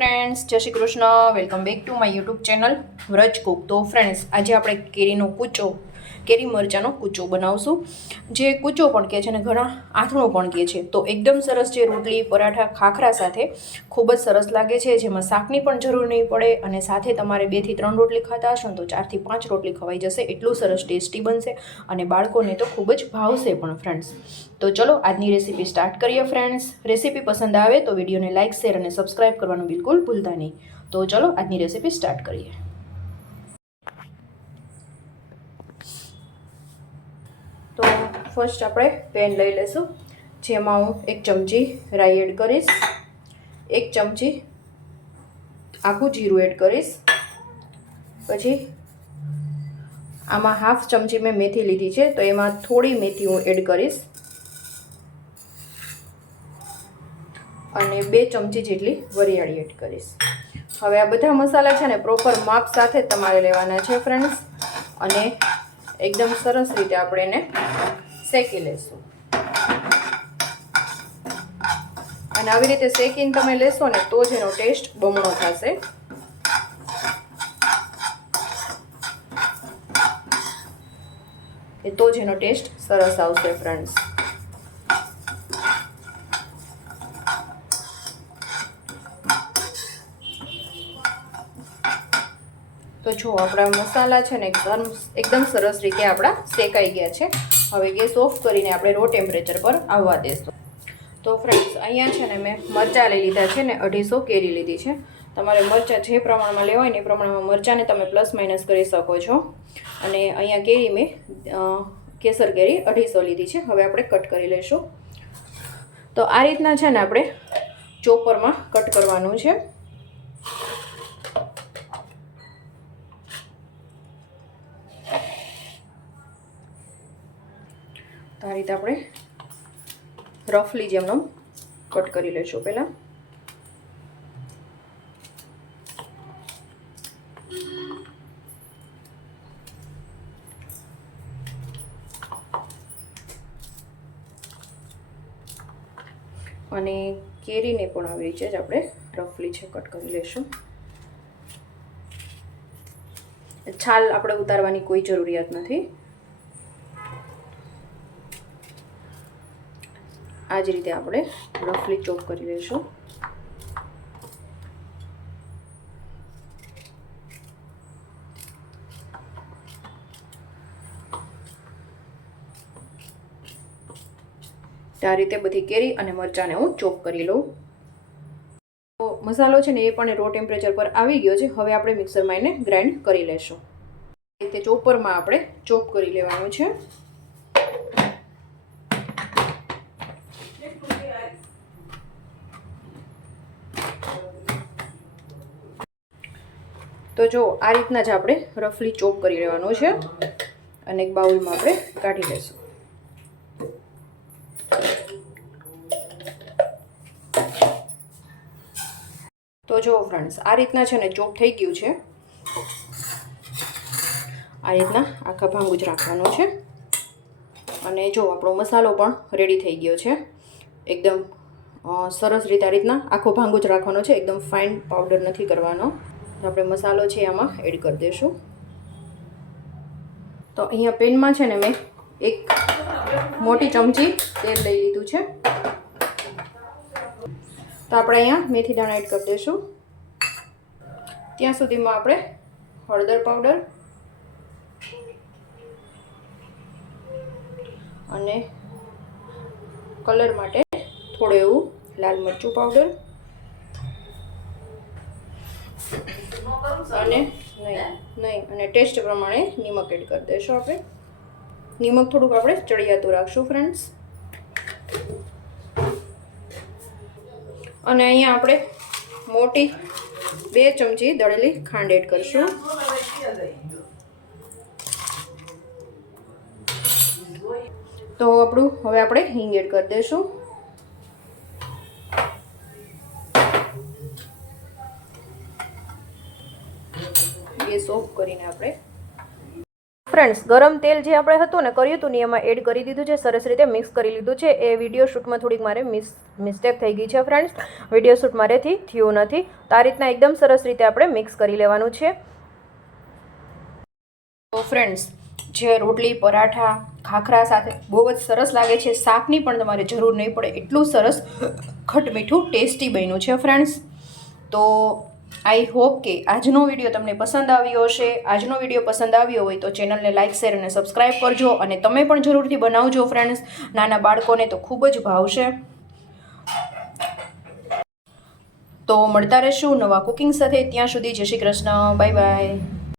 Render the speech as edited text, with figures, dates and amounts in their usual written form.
Friends, જય Shri Krishna. Welcome back to my YouTube channel Vraj Cook. તો friends, આજે આપણે કેરી મરચાંનો કૂચો બનાવશું. જે કૂચો પણ કહે છે અને ઘણા આથણું પણ કહે છે. તો એકદમ સરસ, જે રોટલી, પરાઠા, ખાખરા સાથે ખૂબ જ સરસ લાગે છે. જેમાં શાકની પણ જરૂર નહીં પડે અને સાથે તમારે 2 થી 3 રોટલી ખાતા હશો તો 4 થી 5 રોટલી ખવાઈ જશે. એટલું સરસ ટેસ્ટી બનશે અને બાળકોને તો ખૂબ જ ભાવશે પણ ફ્રેન્ડ્સ. તો ચલો આજની રેસીપી સ્ટાર્ટ કરીએ ફ્રેન્ડ્સ. રેસીપી પસંદ આવે તો વિડીયોને લાઇક, શેર અને સબસ્ક્રાઇબ કરવાનું બિલકુલ ભૂલતા નહીં. તો ચલો આજની રેસીપી સ્ટાર્ટ કરીએ. તો ફર્સ્ટ આપણે પેન લઈ લઈશું, જેમાં હું 1 ચમચી રાઈ એડ કરીશ, 1 ચમચી આખું જીરું એડ કરીશ. પછી આમાં હાફ ચમચી મેં મેથી લીધી છે, તો એમાં થોડી મેથી હું એડ કરીશ અને 2 ચમચી જેટલી વરિયાળી એડ કરીશ. હવે આ બધા મસાલા છે ને પ્રોપર માપ સાથે તમારે લેવાના છે ફ્રેન્ડ્સ, અને એકદમ સરસ રીતે આપણે એને શેકી લઈશું. અને આવી રીતે શેકીને તમે લેશો ને તો જ એનો ટેસ્ટ બમણો થશે. તો જ એનો ટેસ્ટ સરસ આવશે ફ્રેન્ડ્સ. તો જો આપણા મસાલા છે ને એકદમ સરસ રીતે આપણા શેકાઈ ગયા છે. હવે ગેસ ઓફ કરીને આપણે રો ટેમ્પરેચર પર આવવા દઈશું. તો ફ્રેન્ડ્સ, અહીંયા છે ને મેં મરચાં લઈ લીધા છે ને 250 કેરી લીધી છે. તમારે મરચાં જે પ્રમાણમાં લેવા હોય ને એ પ્રમાણમાં મરચાંને તમે પ્લસ માઇનસ કરી શકો છો. અને અહીંયા કેરી મેં કેસર કેરી 250 લીધી છે. હવે આપણે કટ કરી લઈશું. તો આ રીતના છે ને આપણે ચોપરમાં કટ કરવાનું છે. તો આ રીતે આપણે રફલી જેમનો કટ કરી લઈશું પહેલાં. અને કેરીને પણ આવી રીતે જ આપણે રફલી છે કટ કરી લઈશું. છાલ આપણે ઉતારવાની કોઈ જરૂરિયાત નથી. આ જ રીતે આપણે રફલી ચોપ કરી લઈશું. આ રીતે બધી કેરી અને મરચાંને હું ચોપ કરી લઉં. તો મસાલો છે ને એ પણ રો ટેમ્પરેચર પર આવી ગયો છે. હવે આપણે મિક્સરમાં એને ગ્રાઇન્ડ કરી લઈશું. આ રીતે ચોપરમાં આપણે ચોપ કરી લેવાનું છે. તો જો આ રીતના જ આપણે રફલી ચોપ કરી લેવાનું છે અને એક બાઉલમાં આપણે કાઢી લઈશું. તો જો ફ્રેન્ડ્સ, આ રીતના છે ને ચોપ થઈ ગયું છે. આ રીતના આખા ભાંગું જ રાખવાનું છે. અને જો આપણો મસાલો પણ રેડી થઈ ગયો છે. એકદમ સરસ રીતે આ રીતના આખો ભાંગું જ રાખવાનો છે. એકદમ ફાઇન પાવડર નથી કરવાનો. તો આપણે મસાલો છે આમાં એડ કરી દઈશું. તો અહીંયા પેનમાં છે ને મેં 1 મોટી ચમચી તેલ લઈ લીધું છે. તો આપણે અહીંયા મેથી દાણા એડ કરી દઈશું. ત્યાં સુધીમાં આપણે હળદર પાવડર અને કલર માટે થોડું એવું લાલ મરચું પાવડર અને અને ટેસ્ટ પ્રમાણે નિમક એડ કરી દઈશું. આપણે નિમક થોડુંક આપણે ચડિયાતું રાખશું ફ્રેન્ડ્સ. અને અહીંયા આપણે મોટી 2 ચમચી દળેલી ખાંડ એડ કરીશું. તો આપણું હવે આપણે હિંગ એડ કરી દઈશું. ગેસ ઓફ કરીને આપણે ફ્રેન્ડ્સ, ગરમ તેલ જે આપણે હતું ને કર્યું હતું ને એમાં એડ કરી દીધું છે, સરસ રીતે મિક્સ કરી લીધું છે. એ વિડીયો શૂટમાં થોડીક મારે મિસ્ટેક થઈ ગઈ છે ફ્રેન્ડ્સ, વિડીયો શૂટ મારેથી થયું નથી. તો આ રીતના એકદમ સરસ રીતે આપણે મિક્સ કરી લેવાનું છે. તો ફ્રેન્ડ્સ, જે રોટલી, પરાઠા, ખાખરા સાથે બહુ જ સરસ લાગે છે. શાકની પણ તમારે જરૂર નહીં પડે, એટલું સરસ ખટમીઠું ટેસ્ટી બન્યું છે ફ્રેન્ડ્સ. તો આઈ હોપ કે આજનો વિડીયો તમને પસંદ આવ્યો હશે. આજનો વિડીયો પસંદ આવ્યો હોય તો ચેનલને લાઇક, શેર અને સબસ્ક્રાઈબ કરજો. અને તમે પણ જરૂરથી બનાવજો ફ્રેન્ડ્સ, નાના બાળકોને તો ખૂબ જ ભાવશે. તો મળતા રહેશું નવા કુકિંગ સાથે. ત્યાં સુધી જય શ્રી કૃષ્ણ, બાય બાય.